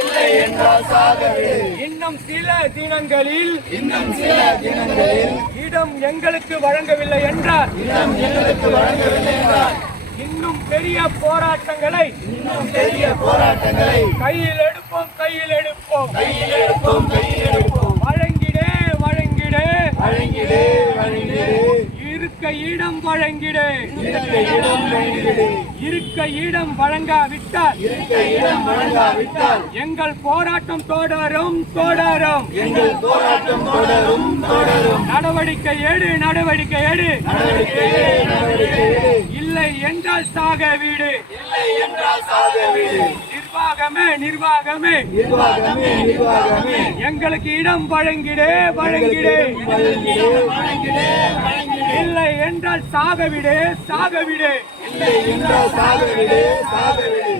இல்லை என்றால் சாகவிடு இன்னும் சில தினங்களில் இன்னும் சில தினங்களில் இடம் எங்களுக்கு வழங்கவில்லை என்றால் இடம் எங்களுக்கு வழங்கவில்லை என்றால் இன்னும் பெரிய போராட்டங்களை இன்னும் பெரிய போராட்டங்களை கையில் எடுப்போம் கையில் எடுப்போம். கையில் எடுப்போம் கையில் எடுப்போம். வழங்கிடே வழங்கிடே. வழங்கிடு வழங்கிடு. இருக்க இடம் வழங்கிடே. இருக்க இடம் வழங்கிடு. இருக்க இடம் வழங்காவிட்டால் இருக்க இடம் வழங்காவிட்டால் எங்கள் போராட்டம் தொடரும் தொடரும். எங்கள் போராட்டம் தொடரும் தொடரும். நடவடிக்கை எடு நடவடிக்கை எடு. இல்லை என்றால் சாக வீடு. இல்லை என்றால் சாகவிடு நிர்வாகமே நிர்வாகமே. நிர்வாகமே நிர்வாகமே. எங்களுக்கு இடம் வழங்கிடே வழங்கிடே வழங்கிடு. என்றால் சாகவிடு சாகவிடு. இல்லை என்றால் சாகவிடு சாகவிடு.